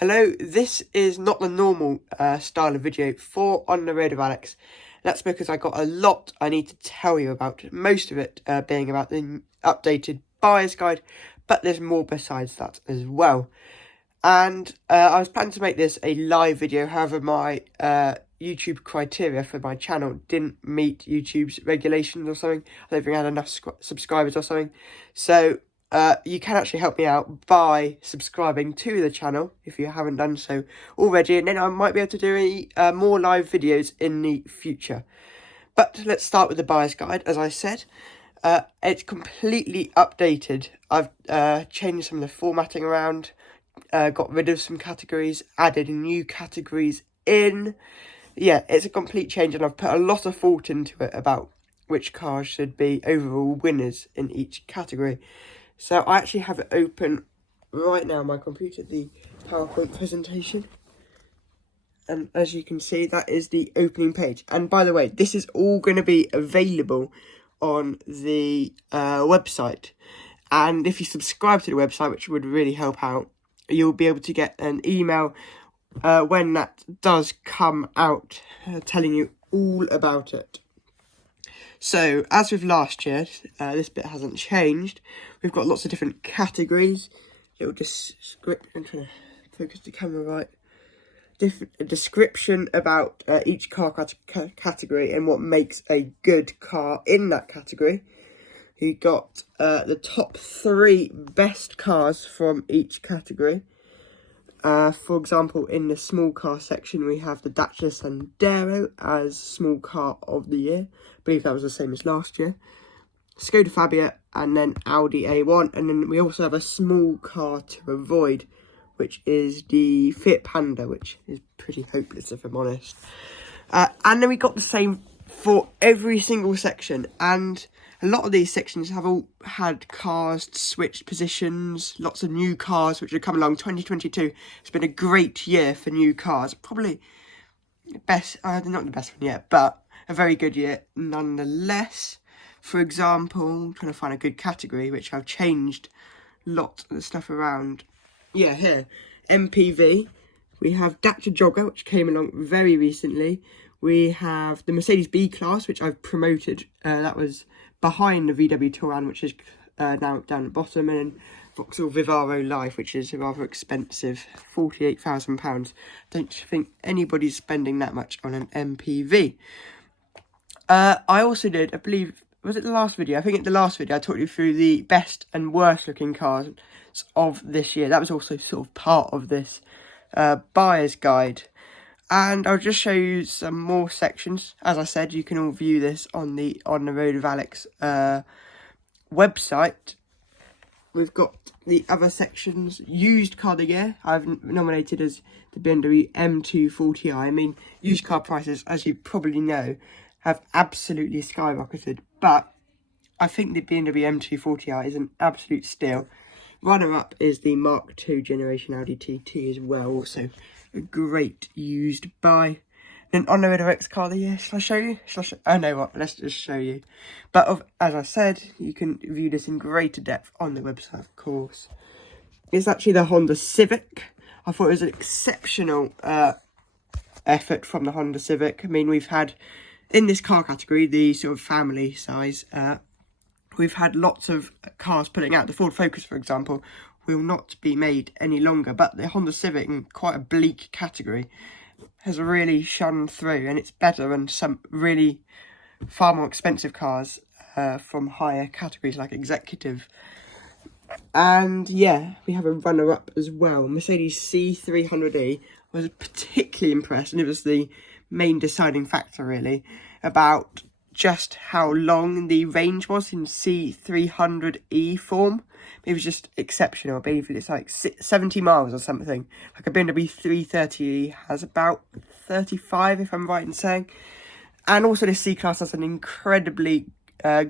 Hello, this is not the normal style of video for On the Road with Alex. That's because I got a lot I need to tell you about, most of it being about the updated buyer's guide, but there's more besides that as well. And I was planning to make this a live video, however my YouTube criteria for my channel didn't meet YouTube's regulations or something. I don't think I had enough subscribers or something. So you can actually help me out by subscribing to the channel if you haven't done so already, and then I might be able to do more live videos in the future. But let's start with the buyer's guide. As I said, it's completely updated. I've changed some of the formatting around, got rid of some categories, added new categories in. Yeah, it's a complete change, and I've put a lot of thought into it about which cars should be overall winners in each category. So I actually have it open right now on my computer, the PowerPoint presentation. And as you can see, that is the opening page. And by the way, this is all going to be available on the website. And if you subscribe to the website, which would really help out, you'll be able to get an email when that does come out, telling you all about it. So, as with last year, this bit hasn't changed. We've got lots of different categories. Little description, I'm trying to focus the camera right. A description about each car category and what makes a good car in that category. You got the top 3 best cars from each category. For example, in the small car section, we have the Dacia Sandero as small car of the year. I believe that was the same as last year. Skoda Fabia, and then Audi A1. And then we also have a small car to avoid, which is the Fiat Panda, which is pretty hopeless if I'm honest. And then we got the same for every single section. And a lot of these sections have all had cars switched positions, lots of new cars which have come along. 2022 has been a great year for new cars. Probably best, not the best one yet, but a very good year nonetheless. For example, I'm trying to find a good category, which I've changed lots of the stuff around. Yeah, here, MPV. We have Dacia Jogger, which came along very recently. We have the Mercedes B-Class, which I've promoted. That was behind the VW Touran, which is now down at the bottom, and then Vauxhall Vivaro Life, which is rather expensive, £48,000. Don't think anybody's spending that much on an MPV. I also did, I believe, was it the last video? I think in the last video I talked you through the best and worst looking cars of this year. That was also sort of part of this buyer's guide. And I'll just show you some more sections. As I said, you can all view this on the On the Road with Alex website. We've got the other sections. Used car of the year, I've nominated as the BMW M240i. I mean, used car prices, as you probably know, have absolutely skyrocketed. But I think the BMW M240i is an absolute steal. Runner-up is the Mark II generation Audi TT as well, also a great used buy. Then On the Road with Alex car of the year, shall I show you? Oh no, what? Let's just show you. But as I said, you can view this in greater depth on the website, of course. It's actually the Honda Civic. I thought it was an exceptional effort from the Honda Civic. I mean, we've had, in this car category, the sort of family size, we've had lots of cars putting out. The Ford Focus, for example, will not be made any longer. But the Honda Civic, in quite a bleak category, has really shone through. And it's better than some really far more expensive cars from higher categories like executive. And yeah, we have a runner-up as well. Mercedes C300E. I was particularly impressed, and it was the main deciding factor, really, about just how long the range was in C300E form. It was just exceptional. I believe it's like 70 miles or something. Like a BMW 330E has about 35, if I'm right in saying. And also the C-Class has an incredibly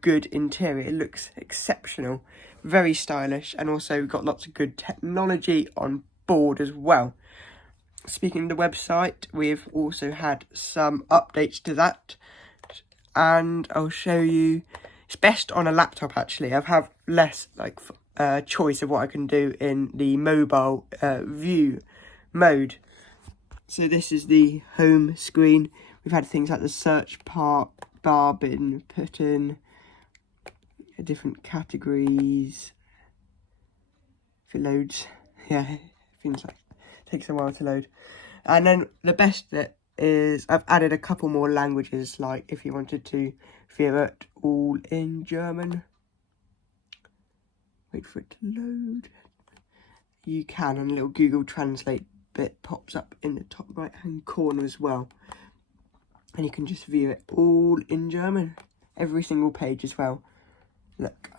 good interior. It looks exceptional, very stylish, and also got lots of good technology on board as well. Speaking of the website, we've also had some updates to that, and I'll show you. It's best on a laptop, actually. I have less choice of what I can do in the mobile view mode. So this is the home screen. We've had things like the search bar been put in, different categories. If it loads, yeah, it seems like it takes a while to load. And then the best bit is I've added a couple more languages, like if you wanted to view it all in German. Wait for it to load. You can, and a little Google Translate bit pops up in the top right hand corner as well. And you can just view it all in German. Every single page as well. Look,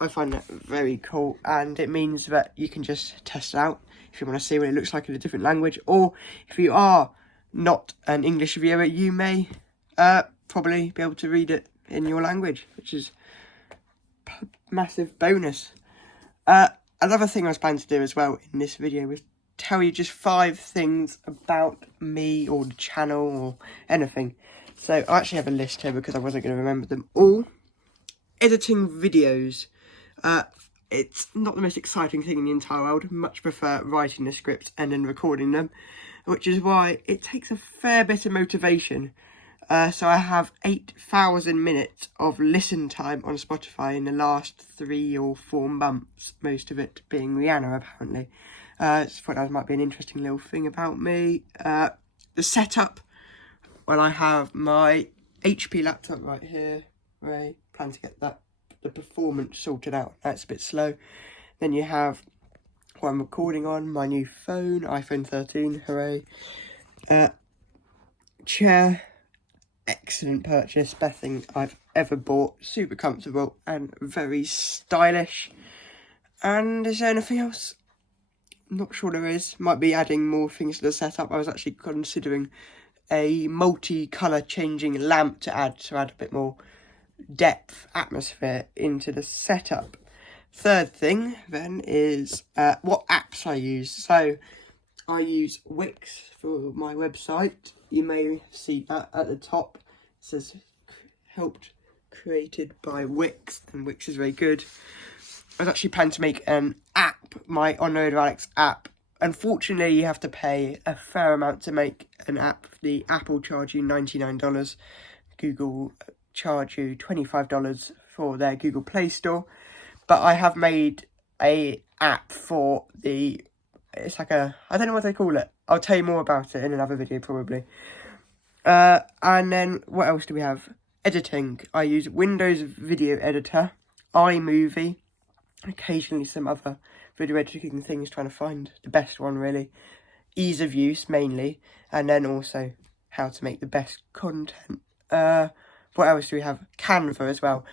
I find that very cool, and it means that you can just test it out if you want to see what it looks like in a different language, or if you are not an English viewer, you may probably be able to read it in your language, which is a massive bonus. Another thing I was planning to do as well in this video was tell you just 5 things about me or the channel or anything. So I actually have a list here because I wasn't going to remember them all. Editing videos. It's not the most exciting thing in the entire world. Much prefer writing the scripts and then recording them, which is why it takes a fair bit of motivation. So I have 8,000 minutes of listen time on Spotify in the last 3 or 4 months, most of it being Rihanna apparently. I thought that might be an interesting little thing about me. The setup, well, I have my HP laptop right here. Right, plan to get the performance sorted out. That's a bit slow. Then you have what I'm recording on, my new phone, iPhone 13, hooray. Chair, excellent purchase, best thing I've ever bought, super comfortable and very stylish. And is there anything else? I'm not sure there is. Might be adding more things to the setup. I was actually considering a multi-colour changing lamp to add a bit more depth, atmosphere into the setup. Third thing then is what apps I use. So I use Wix for my website. You may see that at the top. It says helped created by Wix, and Wix is very good. I was actually planning to make an app, my Ontheroadwithalex app. Unfortunately, you have to pay a fair amount to make an app. The app will charge you $99. Google charge you $25 for their Google Play Store. But I have made a app for it's like I don't know what they call it. I'll tell you more about it in another video probably. And then what else do we have? Editing. I use Windows Video Editor, iMovie, occasionally some other video editing things, trying to find the best one really. Ease of use mainly, and then also how to make the best content. What else do we have? Canva as well.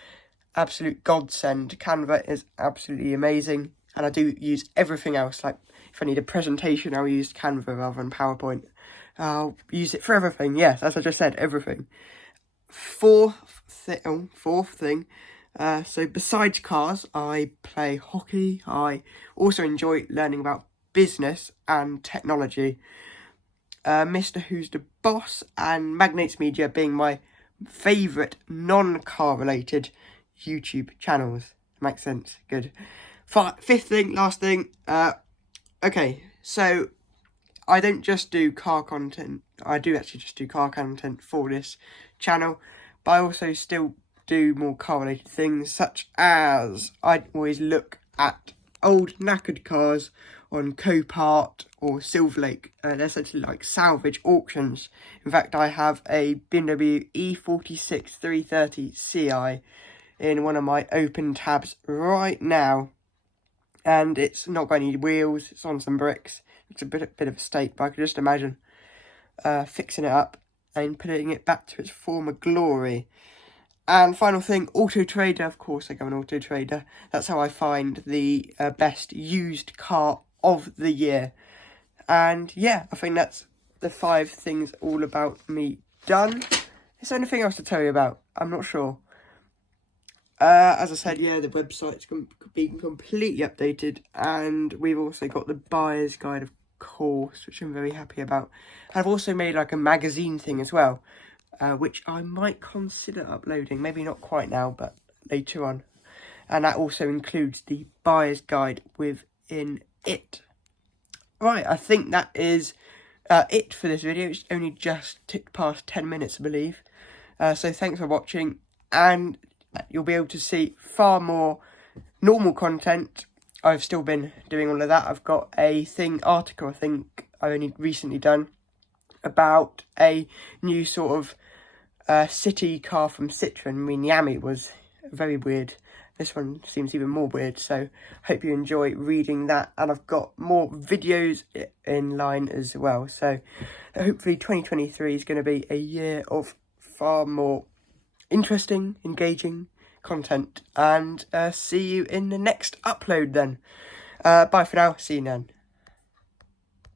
Absolute godsend. Canva is absolutely amazing, and I do use everything else. Like if I need a presentation, I'll use Canva rather than PowerPoint. I'll use it for everything. Yes, as I just said, everything. Fourth thing. So besides cars, I play hockey. I also enjoy learning about business and technology. Mr. Who's the Boss and Magnates Media being my favourite non-car related YouTube channels. Makes sense. Good. Fifth thing, last thing. Okay, so I don't just do car content. I do actually just do car content for this channel, but I also still do more car related things, such as I always look at old knackered cars on Copart or Silverlake. They're essentially like salvage auctions. In fact, I have a BMW E46 330 Ci in one of my open tabs right now, and it's not got any wheels. It's on some bricks. It's a bit of a state, but I can just imagine fixing it up and putting it back to its former glory. And final thing, Auto Trader. Of course, I go on Auto Trader. That's how I find the best used car of the year. And yeah, I think that's the 5 things all about me done. Is there anything else to tell you about? I'm not sure. As I said, yeah, the website's been completely updated, and we've also got the buyer's guide, of course, which I'm very happy about. I've also made like a magazine thing as well, which I might consider uploading. Maybe not quite now, but later on. And that also includes the buyer's guide within it. Right, I think that is it for this video. It's only just ticked past 10 minutes, I believe. So thanks for watching, and you'll be able to see far more normal content. I've still been doing all of that. I've got a article I think I only recently done about a new sort of city car from Citroën. I mean, Yami was very weird. This one seems even more weird, so hope you enjoy reading that. And I've got more videos in line as well, so hopefully 2023 is going to be a year of far more interesting, engaging content. And see you in the next upload then. Bye for now, see you then.